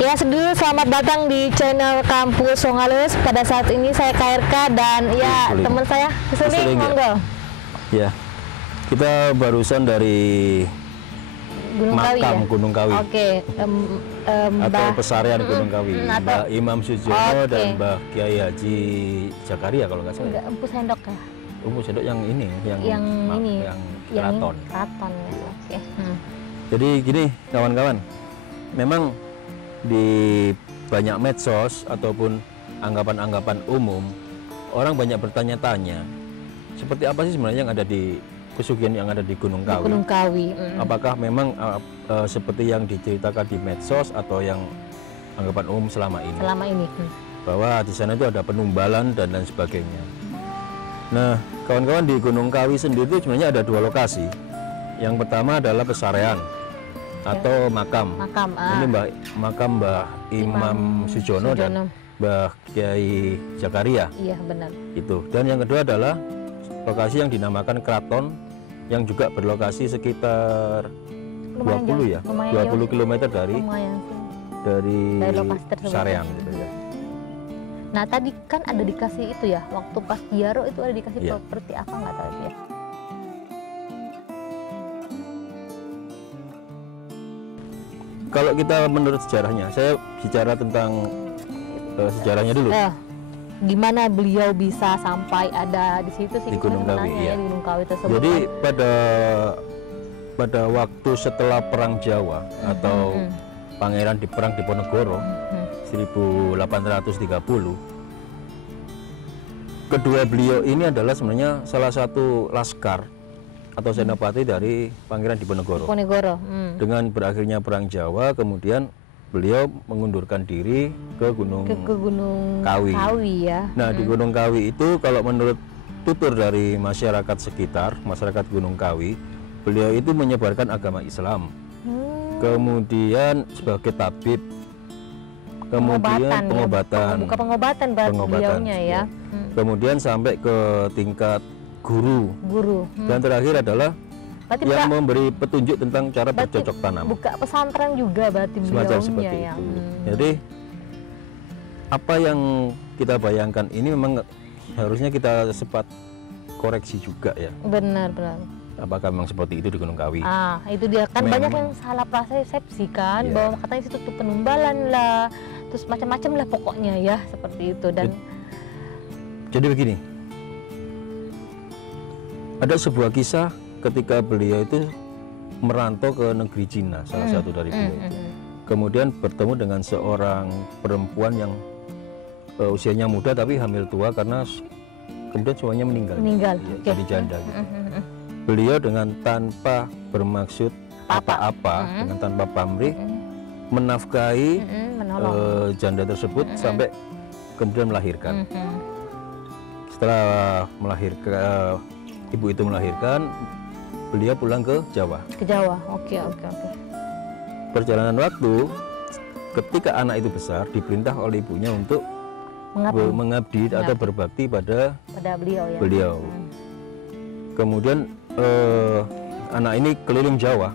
Ya, sedulur, selamat datang di channel Kampus Songalus. Pada saat ini saya KRK dan ya teman saya Suling, monggo. Ya, kita barusan dari Gunung Kawi, makam ya? Gunung Kawi. Oke, atau pesarian Gunung Kawi. Mbah Imam Sujono dan Mbah Kiai Haji Zakaria kalau nggak salah. Enggak, Empu Sendok ya? Empu Sendok yang ini, yang keraton. Keraton ya. Oke. Jadi gini kawan-kawan, memang di banyak medsos ataupun anggapan-anggapan umum, orang banyak bertanya-tanya seperti apa sih sebenarnya yang ada di pesugihan yang ada di Gunung Kawi. Gunung Kawi. Apakah memang seperti yang diceritakan di medsos atau yang anggapan umum selama ini? Selama ini. Bahwa di sana itu ada penumbalan dan lain sebagainya. Nah, kawan-kawan, di Gunung Kawi sendiri itu sebenarnya ada dua lokasi. Yang pertama adalah pesarian atau makam. Ini makam Mbah Imam Sujono dan Mbah Kiai Zakaria. Iya, benar. Itu. Dan yang kedua adalah lokasi yang dinamakan keraton, yang juga berlokasi sekitar 20 km dari lokasi tersebut. Sareang gitu ya. Nah, tadi kan ada dikasih itu ya, waktu pas Giaro itu ada dikasih Iya. properti apa nggak tahu ya. Kalau kita menurut sejarahnya, saya bicara tentang sejarahnya dulu. Gimana beliau bisa sampai ada di situ sih? Di Gunung Kawi, iya. Di Gunung Kawi tersebut. Jadi pada waktu setelah Perang Jawa atau Pangeran di Perang Diponegoro 1830, kedua beliau ini adalah sebenarnya salah satu laskar atau senopati dari Pangeran Diponegoro. Dengan berakhirnya Perang Jawa, kemudian beliau mengundurkan diri ke Gunung Kawi. Ya. Nah, di Gunung Kawi itu kalau menurut tutur dari masyarakat sekitar, masyarakat Gunung Kawi, beliau itu menyebarkan agama Islam. Kemudian sebagai tabib, kemudian pengobatan beliaunya ya. Kemudian sampai ke tingkat guru. Dan terakhir adalah yang memberi petunjuk tentang cara bercocok tanam. Buka pesantren juga berarti semacam seperti ya. itu. Jadi apa yang kita bayangkan ini memang harusnya kita sempat koreksi juga ya. Benar. Apakah memang seperti itu di Gunung Kawi? Itu dia kan banyak yang salah persepsi kan, bahwa katanya situ tuh penumbalan lah, terus macam-macam lah pokoknya ya seperti itu. Dan jadi begini, ada sebuah kisah ketika beliau itu merantau ke negeri Cina, salah satu dari beliau itu. Kemudian bertemu dengan seorang perempuan yang usianya muda tapi hamil tua karena kemudian suaminya meninggal. Jadi janda gitu. Beliau dengan tanpa bermaksud apa-apa, dengan tanpa pamrih, menafkahi janda tersebut sampai kemudian melahirkan. Setelah melahirkan, ibu itu melahirkan, beliau pulang ke Jawa. Oke. Perjalanan waktu, ketika anak itu besar, diperintah oleh ibunya untuk mengabdi atau berbakti pada beliau. Kemudian anak ini keliling Jawa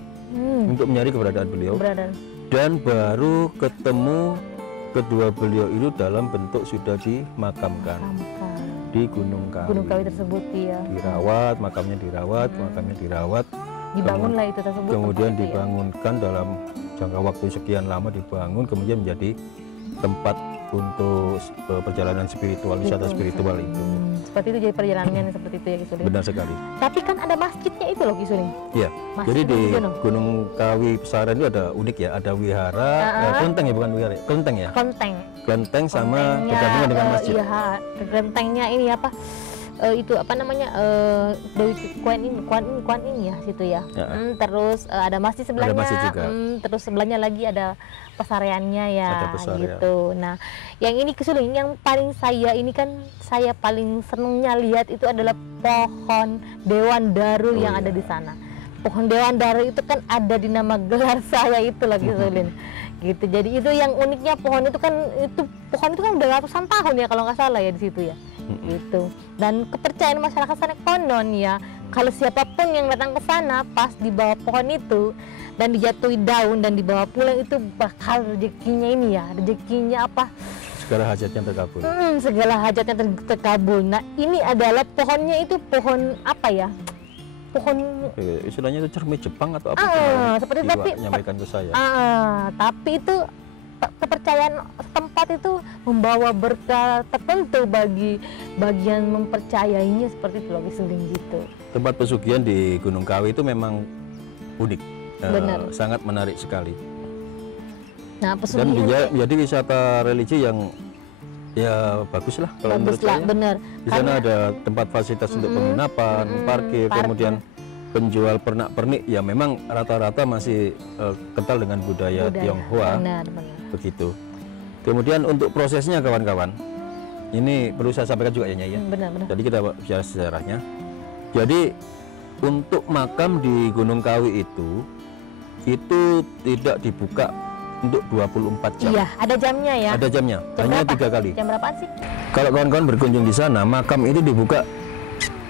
untuk mencari keberadaan beliau. Dan baru ketemu kedua beliau itu dalam bentuk sudah dimakamkan di Gunung Kawi tersebut ya. Dirawat, makamnya dirawat. Dibangunlah itu tersebut. Kemudian dibangunkan dalam jangka waktu sekian lama, dibangun kemudian menjadi tempat untuk perjalanan spiritual, wisata spiritual itu. Seperti itu, jadi perjalanannya seperti itu ya Ki Suling. Benar sekali. Tapi kan ada masjidnya itu loh Ki Suling. Iya. Jadi di Gunung Kawi Pesarian itu ada unik ya, ada wihara, kelenteng ya, bukan wihara, kelenteng ya. Kelenteng sama berdampingan dengan masjid. Iya, kelentengnya ini apa? Itu apa namanya, Dewi Kuan Yin ya situ ya. Terus ada masjid sebelahnya. Ada masjid juga. Terus sebelahnya lagi ada pesariannya ya. Ada pesarian. Gitu. Nah, yang ini Kesuling, yang paling saya paling senengnya lihat itu adalah pohon Dewan Daru yang ada di sana. Pohon Dewan Daru itu kan ada di nama gelar saya itu lagi Kesuling. Gitu. Jadi itu yang uniknya, pohon itu kan udah ratusan tahun ya kalau nggak salah ya di situ ya. Gitu. Dan kepercayaan masyarakat sana konon ya, kalau siapapun yang datang ke sana pas di bawah pohon itu dan dijatuhi daun dan dibawa pulang itu bakal rezekinya ini ya, rezekinya apa? Segala hajatnya terkabul. Segala hajatnya terkabul. Nah, ini adalah pohonnya itu pohon apa ya? Pohon istilahnya itu cermin Jepang atau apa? Seperti tapi nyampaikan ke saya. Tapi itu kepercayaan tempat itu membawa berkah tertentu bagi bagian mempercayainya seperti itu loh, gitu. Tempat pesugihan di Gunung Kawi itu memang unik, sangat menarik sekali. Nah, dan dia menjadi wisata religi yang ya bagus lah kalau menurut saya. Bener. Di sana ada tempat fasilitas untuk penginapan, parkir, kemudian penjual pernak-pernik ya memang rata-rata masih kental dengan budaya Tionghoa. Benar. Begitu. Kemudian untuk prosesnya kawan-kawan, ini perlu saya sampaikan juga ya Nyai ya. Benar. Jadi kita bicara sejarahnya. Jadi untuk makam di Gunung Kawi itu tidak dibuka untuk 24 jam. Iya, ada jamnya ya. Ada jamnya. Hanya 3 kali. Jam berapa sih? Kalau kawan-kawan berkunjung di sana, makam itu dibuka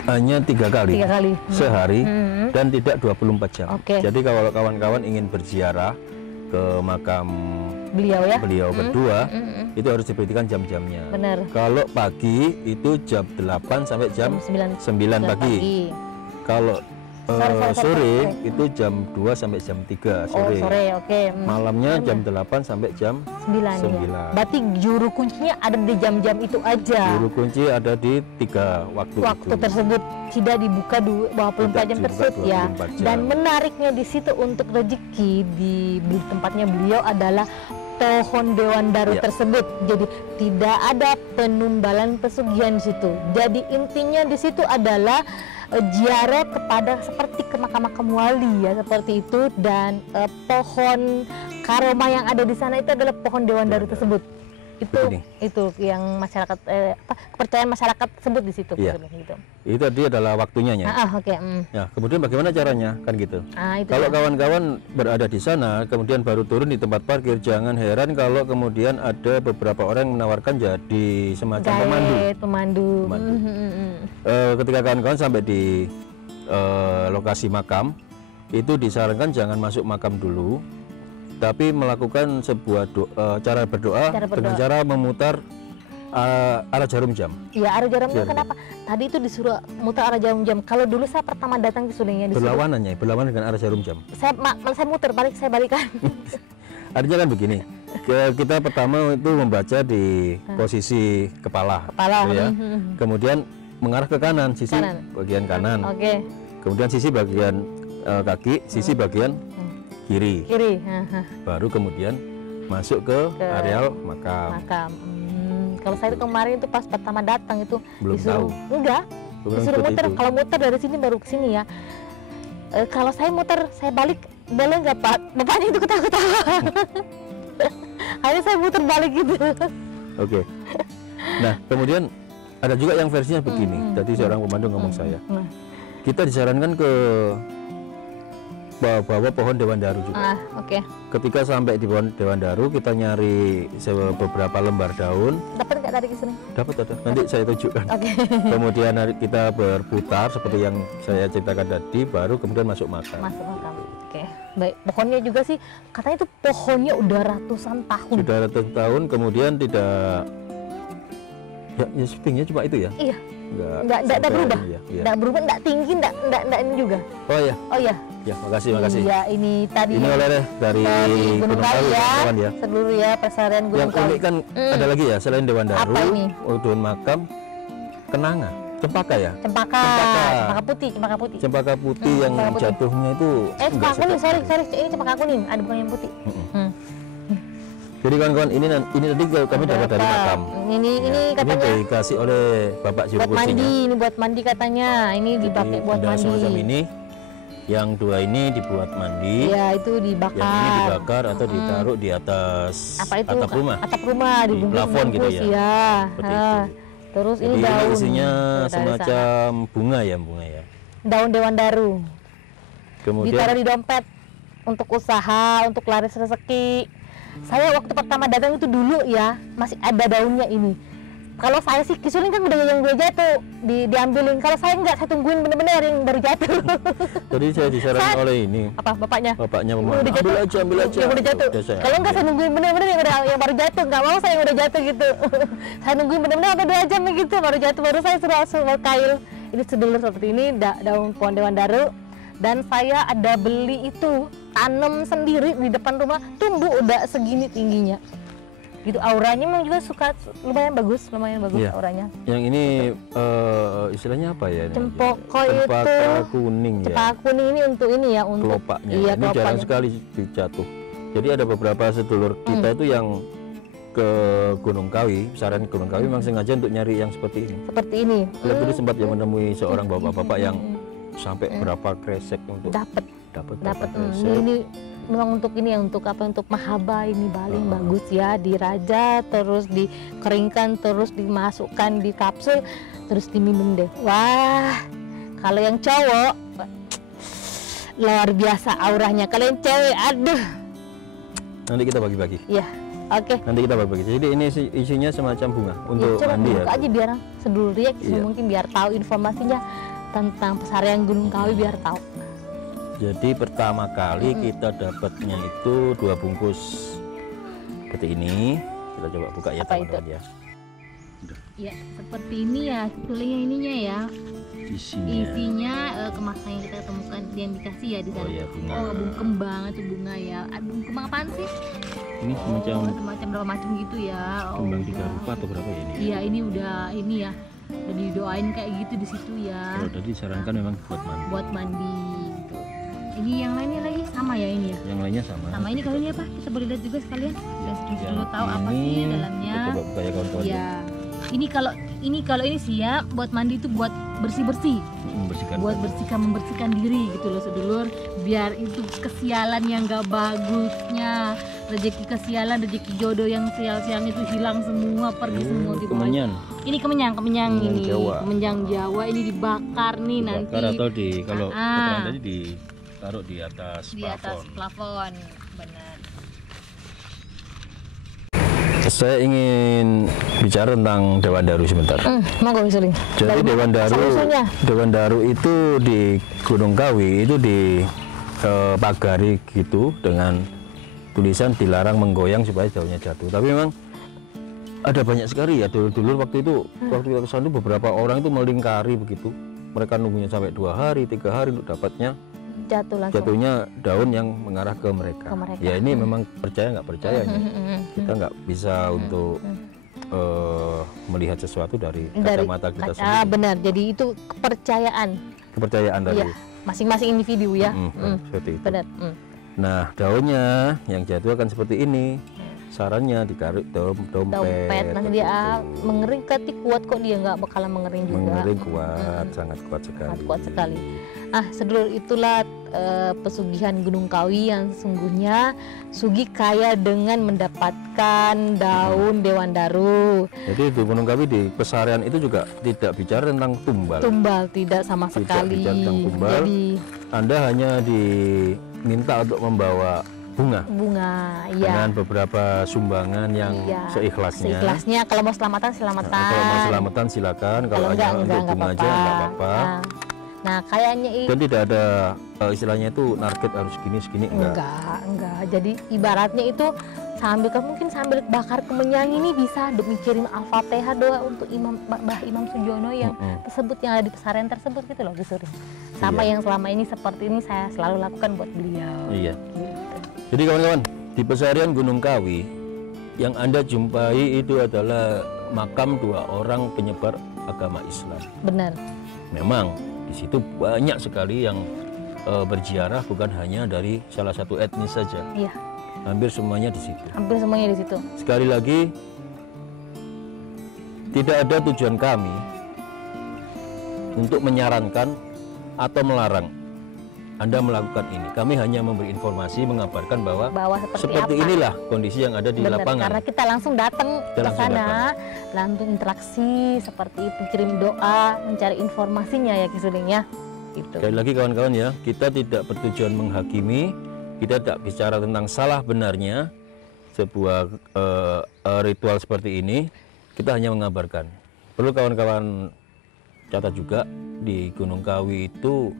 hanya 3 kali. 3 kali. Sehari dan tidak 24 jam. Jadi kalau kawan-kawan ingin berziarah ke makam beliau berdua, itu harus diperhatikan jam-jamnya. Benar. Kalau pagi itu jam 8 sampai jam 9 pagi. Kalau sore itu jam 2 sampai jam 3 sore. Malamnya jam 8 sampai jam 9. Ya. Berarti juru kuncinya ada di jam-jam itu aja. Juru kunci ada di 3 waktu tersebut, tidak dibuka 24 jam tersebut ya. Dan menariknya di situ untuk rezeki di tempatnya beliau adalah pohon Dewan Daru tersebut. Jadi tidak ada penumbalan pesugihan di situ. Jadi intinya di situ adalah ziarah kepada seperti ke makam-makam wali ya, seperti itu. Dan pohon karoma yang ada di sana itu adalah pohon Dewan Daru tersebut. Itu yang masyarakat kepercayaan masyarakat tersebut di situ. Gitu. Itu tadi adalah waktunya ya. Ya, kemudian bagaimana caranya kan gitu. Kalau kawan-kawan berada di sana kemudian baru turun di tempat parkir, jangan heran kalau kemudian ada beberapa orang yang menawarkan jadi semacam pemandu. Ketika kawan-kawan sampai di lokasi makam, itu disarankan jangan masuk makam dulu, tapi melakukan sebuah cara berdoa dengan cara memutar arah jarum jam. Iya, arah jarum jam. Kenapa? Tadi itu disuruh muter arah jarum jam. Kalau dulu saya pertama datang ke Sulingnya disuruh berlawanan dengan arah jarum jam. Saya muter balik, saya balikan. Artinya kan begini. Kita pertama itu membaca di posisi kepala ya. Kemudian mengarah ke kanan, sisi bagian kanan. Kemudian sisi bagian kaki, sisi bagian kiri. Baru kemudian masuk ke areal makam. Kalau saya kemarin itu pas pertama datang itu belum disuruh tahu. Disuruh muter. Kalau muter dari sini baru ke sini ya. Kalau saya muter, saya balik, boleh nggak Pak? Bapaknya itu ketawa-ketawa. Akhirnya saya muter balik gitu. Nah, kemudian ada juga yang versinya begini. Tadi seorang pemandu ngomong saya. Kita disarankan ke bawa pohon Dewan Daru juga. Ketika sampai di pohon Dewan Daru, kita nyari beberapa lembar daun. Dapat nggak tadi kesini? Dapat ada. Nanti saya tunjukkan. Kemudian kita berputar seperti yang saya ceritakan tadi, baru kemudian masuk makam. Baik. Pohonnya juga sih, katanya itu pohonnya udah ratusan tahun. Sudah ratusan tahun, kemudian tidak. Ya setingginya cuma itu ya? Iya. Enggak berubah. Enggak berubah, enggak tinggi, enggak ini juga. Oh iya. Ya, makasih. Iya, ini tadi. Ini oleh dari Gunung Kawi ya. Seluruh ya persarian Gunung Kawi. Yang unik kan ada lagi ya, selain Dewan Daru, apa ini? Daun makam, kenanga, cempaka ya? Cempaka putih. Cempaka putih yang jatuhnya itu cempaka kuning, sorry, ini cempaka kuning, ada bukan yang putih. Jadi kawan-kawan, ini tadi kami dapat dari makam. Ini katanya ini dikasih oleh Bapak Juru Kunci. Ini buat mandi katanya. Ini dipakai buat mandi. Semacam ini. Yang 2 ini dibuat mandi. Iya, itu dibakar. Yang ini dibakar atau ditaruh di atas atap rumah. Atap rumah di plafon gitu ya. Terus jadi ini daun. Isinya semacam bunga ya. Daun Dewan Daru. Kemudian ditaruh di dompet untuk usaha, untuk laris rezeki. Saya waktu pertama datang itu dulu ya, masih ada daunnya ini. kalau saya sih Kisuling kan udah yang udah jatuh diambilin. Kalau saya enggak, saya tungguin bener-bener yang baru jatuh. Tadi saya disarankan oleh ini. Apa bapaknya? Bapaknya Udah jatuh. ambil aja. Yang udah jatuh. Kalau enggak saya nungguin bener-bener yang baru jatuh. Enggak mau saya yang udah jatuh gitu. Saya nungguin bener-bener sampai 2 jam gitu baru jatuh, baru saya suruh kail. Ini sedulur seperti ini daun pohon dewan daru. Dan saya ada beli itu, tanam sendiri di depan rumah, tumbuh udah segini tingginya. Gitu, auranya memang juga suka lumayan bagus Iya. auranya. Yang ini istilahnya apa ya? Cempaka Cempaka kuning ya. Cempaka kuning ini untuk ini ya, untuk Kelopaknya. Iya, Ini jarang kelopaknya. sekali jatuh. Jadi ada beberapa sedulur kita itu yang ke Gunung Kawi, pesaran Gunung Kawi memang sengaja untuk nyari yang seperti ini. Seperti ini. Lihat dulu sempat yang menemui seorang bapak-bapak yang sampai berapa kresek untuk Dapat. dapat kresek. Ini memang untuk ini ya, untuk apa, untuk mahaba ini paling bagus ya, diraja terus dikeringkan terus dimasukkan di kapsul terus diminum deh. Wah, kalau yang cowok luar biasa auranya, kalau yang cewek aduh. Nanti kita bagi-bagi. Ya, oke. Nanti kita bagi-bagi. Jadi ini isinya semacam bunga untuk Coba mandi ya. buka aja biar sedulur ya, Iya. mungkin biar tahu informasinya tentang pesarian Gunung Kawi, biar tahu. Jadi pertama kali kita dapatnya itu 2 bungkus seperti ini. Kita coba buka ya Apa teman-teman ya. Ya, seperti ini ya, sebetulnya ininya ya. Isinya kemasan yang kita temukan yang dikasih ya di sana. Oh ya, bunga. Oh, kembang itu bunga ya. Aduh, kembang apaan sih? Ini semacam Semacam berapa macam gitu ya. kembang 3 rupa atau berapa ya ini? Iya, ini udah ini ya. Udah didoain kayak gitu di situ ya. Kalau tadi disarankan memang buat mandi. Buat mandi gitu. Ini yang lainnya lagi sama ya ini ya. Yang lainnya sama. Sama ini kalau ini apa? Kita boleh lihat juga sekalian. Biar Yang sedulur tahu apa sih ini, dalamnya. kita coba buka ya kawan-kawan. Ya. Ini kalau ini siap buat mandi itu buat bersih-bersih. Membersihkan. Buat membersihkan diri gitu loh sedulur, biar itu kesialan yang gak bagusnya, rezeki kesialan, rezeki jodoh yang sial-sialnya itu hilang semua, pergi semua gitu. Kemenyan. Ini kemenyan Kemenyan ini Jawa. kemenyan Jawa, ini dibakar nih Dibakar nanti atau di kalau Ah. keterangan tadi ditaruh di atas di atas plafon. plafon. Benar. Saya ingin bicara tentang Dewan Daru sebentar. Monggo sering. Jadi Dewan Daru itu di Gunung Kawi itu dipagari gitu dengan tulisan dilarang menggoyang supaya daunnya jatuh. Tapi memang ada banyak sekali ya dulur-dulur waktu itu waktu kita kesana itu beberapa orang itu melingkari begitu. Mereka nunggunya sampai 2 hari, 3 hari untuk dapatnya Jatuh langsung. jatuhnya daun yang mengarah ke mereka. Ya ini memang percaya nggak percayanya. Kita nggak bisa untuk melihat sesuatu dari kacamata kita sendiri. Benar. Jadi itu kepercayaan Kepercayaan dari masing-masing individu ya. seperti itu. Benar. Nah daunnya yang jatuh akan seperti ini. Sarannya ditaruh dompet. Nanti dia mengering, tapi kuat kok, dia nggak bakalan mengering juga. Mengering kuat, sangat kuat sekali. Sangat kuat sekali. Sedulur, itulah pesugihan Gunung Kawi yang sesungguhnya Sugi kaya dengan mendapatkan daun Dewan Daru. Jadi di Gunung Kawi di pesarian itu juga tidak bicara tentang tumbal. Tumbal tidak sama Tidak sekali. bicara tentang tumbal. Jadi Anda hanya diminta untuk membawa bunga ya. dengan beberapa sumbangan yang seikhlasnya. Seikhlasnya. Kalau mau selamatan selamatan. Kalau mau selamatan silakan. Kalau hanya untuk bunga aja nggak apa-apa. Nah, kayaknya Dan tidak ada istilahnya itu target harus segini enggak. Jadi ibaratnya itu mungkin sambil bakar kemenyan ini bisa mikirin Al-Fatihah, doa untuk Mbah Imam Sujono yang tersebut, yang ada di pesarian tersebut gitu loh, Gisuri. Sama yang selama ini seperti ini saya selalu lakukan buat beliau. Iya. Gitu. Jadi kawan-kawan, di pesarian Gunung Kawi yang Anda jumpai itu adalah makam 2 orang penyebar agama Islam. Benar. Memang di situ banyak sekali yang berziarah, bukan hanya dari salah satu etnis saja. Iya. Hampir semuanya di situ. Hampir semuanya di situ. Sekali lagi, tidak ada tujuan kami untuk menyarankan atau melarang Anda melakukan ini. Kami hanya memberi informasi, mengabarkan bahwa seperti inilah kondisi yang ada di lapangan. Karena kita langsung datang ke sana, langsung interaksi seperti itu, kirim doa, mencari informasinya ya Kisuling ya. Gitu. Sekali lagi kawan-kawan ya, kita tidak bertujuan menghakimi, kita tidak bicara tentang salah benarnya sebuah ritual seperti ini. kita hanya mengabarkan. Perlu kawan-kawan catat juga, di Gunung Kawi itu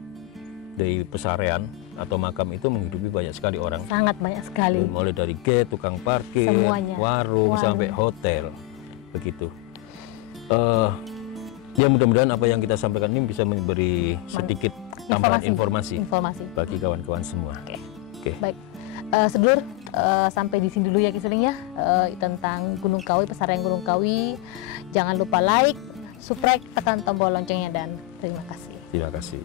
dari pesarean atau makam itu menghidupi banyak sekali orang. Sangat banyak sekali. Mulai dari gate, tukang parkir, Semuanya. warung, sampai hotel, begitu. Ya mudah-mudahan apa yang kita sampaikan ini bisa memberi sedikit tambahan informasi bagi kawan-kawan semua. Oke. Baik, sedulur, sampai di sini dulu ya Ki Suling ya, tentang Gunung Kawi, pesarean Gunung Kawi. Jangan lupa like, subscribe, tekan tombol loncengnya, dan terima kasih. Terima kasih.